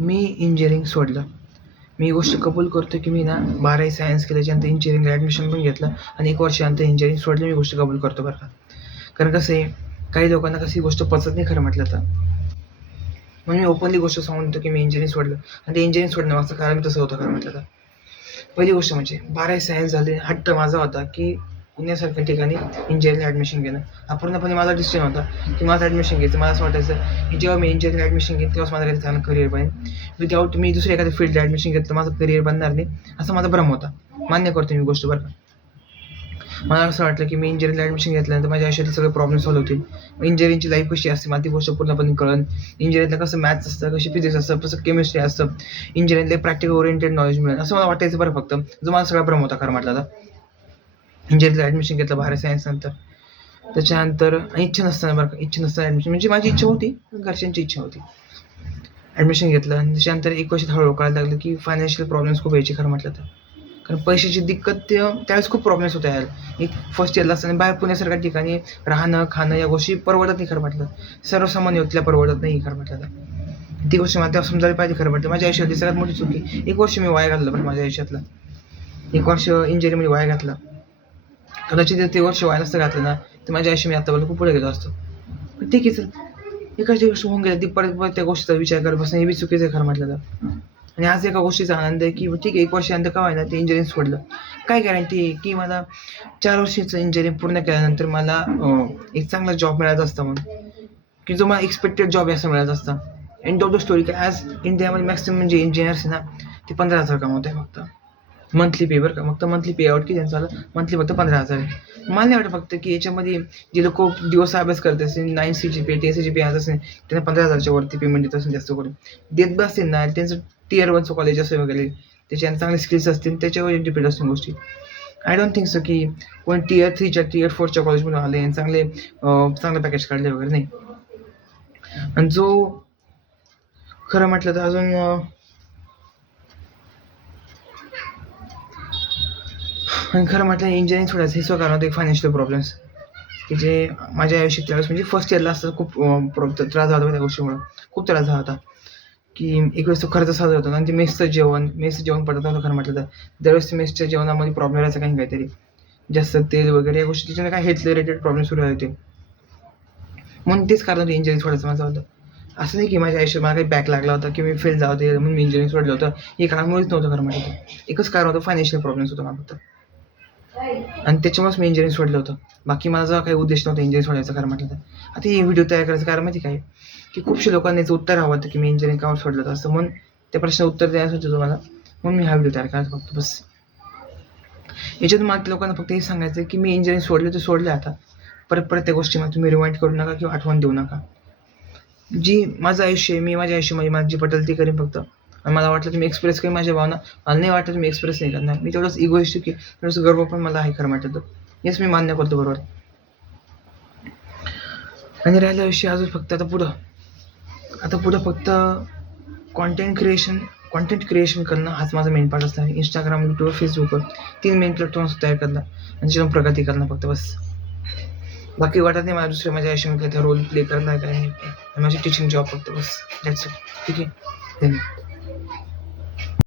मी engineering सोडलं. मी ही गोष्ट कबूल करतो की मी ना 12वी सायन्स केलं, त्याच्यानंतर इंजिनिअरिंगला ॲडमिशन पण घेतलं आणि 1 वर्षानंतर इंजिनिअरिंग सोडलं. मी गोष्ट कबूल करतो बरं का. कारण कसं आहे, काही लोकांना कशी गोष्ट पचत नाही खरं म्हटलं तर. म्हणून मी ओपनली गोष्ट सांगून देतो की मी इंजिनिअरिंग सोडलं आणि ते इंजिनिअरिंग सोडण्यामागचं कारण तसं होतं खरं म्हटलं तर. पहिली गोष्ट म्हणजे 12वी सायन्स झाली. हट्ट माझा होता की पुण्यासारख्या ठिकाणी इंजिनिअरिंगला ॲडमिशन घेणं हा पूर्णपणे माझा डिसिजन होता की माझं ॲडमिशन घ्यायचं. मला असं वाटायचं की जेव्हा मी इंजिनिअरिंगला ॲडमिशन घेईन तेव्हाच माझं काही चांगलं करिअर बनेल. विदाऊट मी दुसऱ्या एखाद्या फील्डला ॲडमिशन घेतलं माझं करिअर बनणार नाही, असा माझा भ्रम होता. मान्य करतो मी गोष्ट बरं का. मला असं वाटलं की मी इंजिनिअरिंगला ॲडमिशन घेतल्यानंतर माझ्या आयुष्यातले सगळे प्रॉब्लेम सॉल्व्ह होतील. इंजिनिअरिंगची लाईफ कशी असते मला ती गोष्ट पूर्णपणे कळेल. इंजिनिअरिंगला कसं मॅथ्स असतं, कशी फिजिक्स असतं, कसं केमिस्ट्री असतं. इंजिनिअरिंगला प्रॅक्टिकल ओरिएंटेड नॉलेज मिळेल असं मला वाटायचं बरं फक्त. जो मला सगळा भ्रम होता खरं म्हटलं तर. इंजिनिअरिंगला ॲडमिशन घेतलं 12वी सायन्स नंतर. त्याच्यानंतर इच्छा नसताना बरं का, इच्छा नसताना ॲडमिशन म्हणजे माझी इच्छा होती, घरच्यांची इच्छा होती. ॲडमिशन घेतलं आणि त्याच्यानंतर 1 वर्षात हळूहळू कळायला लागलं की फायनान्शियल प्रॉब्लेम्स खूप यायचे खरं म्हटलं तर. कारण पैशाची दिक्कत त्यावेळेस खूप प्रॉब्लेम्स होत्या यार. एक फर्स्ट इयरला असताना बाहेर पुण्यासारख्या ठिकाणी राहणं, खाणं या गोष्टी परवडत नाही खरं म्हटलं. सर्वसामान्य व्यक्तीला परवडत नाही खरं म्हटलं तर. ती गोष्ट मला तेव्हा समजायला पाहिजे खरं म्हटलं. माझ्या आयुष्यातली सगळ्यात मोठी चुकी 1 वर्ष मी वाया घालवलं बरं माझ्या आयुष्यातलं. 1 वर्ष इंजिनिअरिंगमध्ये वाया घातलं. कदाचित ते वर्ष वाया नसतं घातलं ना तर माझ्या आयुष्य मी आतापर्यंत खूप पुढे गेलो असतो. पण ठीक आहे चल. एखादी गोष्ट होऊन गेली ती परत त्या गोष्टीचा विचार करत बसणं हे बी चुकीचं आहे खरं म्हटलं तर. आणि आज एका गोष्टीचा आनंद आहे की ठीक आहे 1 वर्षानंतर का होईना ते इंजिनिअरिंग सोडलं. काय गॅरंटी आहे की मला 4 वर्षाचं इंजिनिअरिंग पूर्ण केल्यानंतर मला एक चांगला जॉब मिळायचा असता म्हणून, की जो मला एक्सपेक्टेड जॉब आहे असं मिळायचा असता. एंड ऑफ द स्टोरी काय आज इंडियामध्ये मॅक्सिमम म्हणजे इंजिनिअर्स आहे ना ते 15,000 कमवत आहे फक्त. मंथली पे बरं का. फक्त मंथली पे आउट किती त्यांचं आलं मंथली फक्त 15,000 आहे. मला नाही वाटत फक्त की याच्यामध्ये जे लोकं दिवस अभ्यास करत असतील 9 CGPA 10 CGPA आज असेल त्यांना 15,000च्या वरती पेमेंट देत असेल जास्त करून. देत बी असतील ना त्यांचं Tier 1चं कॉलेज असेल वगैरे त्याच्याने चांगले स्किल्स असतील त्याच्यावर डिपेंड असतील गोष्टी. आय डोंट थिंक सो की कोणी Tier 3च्या Tier 4च्या कॉलेजमधून आले आणि चांगलं पॅकेज काढले वगैरे नाही. आणि जो खरं म्हटलं तर अजून आणि खरं म्हटलं इंजिनिअरिंग सोडायचं हे कारण होतं एक फायनान्शियल प्रॉब्लेम्स की जे माझ्या आयुष्यात त्यावेळेस म्हणजे फर्स्ट इयरला असताना खूप त्रास झाला होता त्या गोष्टीमुळं. खूप त्रास झाला होता की एक वेळेस तो खर्च साजरा होता आणि ते मेसचं जेवण पडत नव्हतं खरं म्हटलं तर. दरवेळेस मेसच्या जेवणामध्ये प्रॉब्लेम राहायचा काहीतरी. जास्त तेल वगैरे या गोष्टी त्याच्याने काय हेल्थ रिलेटेड प्रॉब्लेम सुरू झाले होते. म्हणून तेच कारण होतं इंजिनिअरिंग सोडायचं माझं होतं. असं नाही की माझ्या आयुष्यात मला काही बॅक लागला होता की मी फेल झालो होते म्हणून मी इंजिनिअरिंग सोडलं होतं. हे कारण मुळीच नव्हतं खरं म्हटलं तर. एकच कारण होतं फायनान्शियल प्रॉब्लेम्स होता मला फक्त. आणि त्याच्यामुळेच मी इंजिनिअरिंग सोडलं होतं. बाकी माझा काही उद्देश नव्हता इंजिनिअरिंग सोडायचा खरं म्हटलं तर. आता ही व्हिडिओ तयार करायचं कारण माहिती काय की खूपशा लोकांना याचं उत्तर हवं होतं की मी इंजिनिअरिंग का सोडलं होतं असं. म्हणून त्या प्रश्नाचं उत्तर द्यायचं होतं तुम्हाला. म्हणून मी हा व्हिडिओ तयार करायचा फक्त बस. याच्यातून मला लोकांना फक्त हे सांगायचं आहे की मी इंजिनिअरिंग सोडलं तर सोडलं आता. परत त्या गोष्टीमध्ये तुम्ही रिमाइंड करू नका किंवा आठवण देऊ नका. जी माझं आयुष्य आहे, मी माझ्या आयुष्यामध्ये मला जी पटेल ती करेन फक्त. आणि मला वाटलं तुम्ही एक्सप्रेस करेन माझ्या भावना. मला नाही वाटलं तुम्ही एक्सप्रेस नाही करणार. मी तेवढंच इगोइस्टिक आहे, थोडंसं गर्व पण मला आहे खरं म्हटलं तर. येस मी मान्य करतो बरोबर. आणि राहिला विषय अजून फक्त आता पुढं फक्त कॉन्टेंट क्रिएशन करणं हाच माझा मेन पार्ट असणार आहे. Instagram, YouTube, Facebookवर 3 मेन प्लॅटफॉर्म्स तयार करणं आणि त्याच्यातून प्रगती करणं फक्त बस. बाकी वाटत नाही मला दुसऱ्या माझ्या आयुष्यामध्ये रोल प्ले करणार काय नाही. माझी टीचिंग जॉब फक्त बस. That's it. ठीक आहे. धन्यवाद.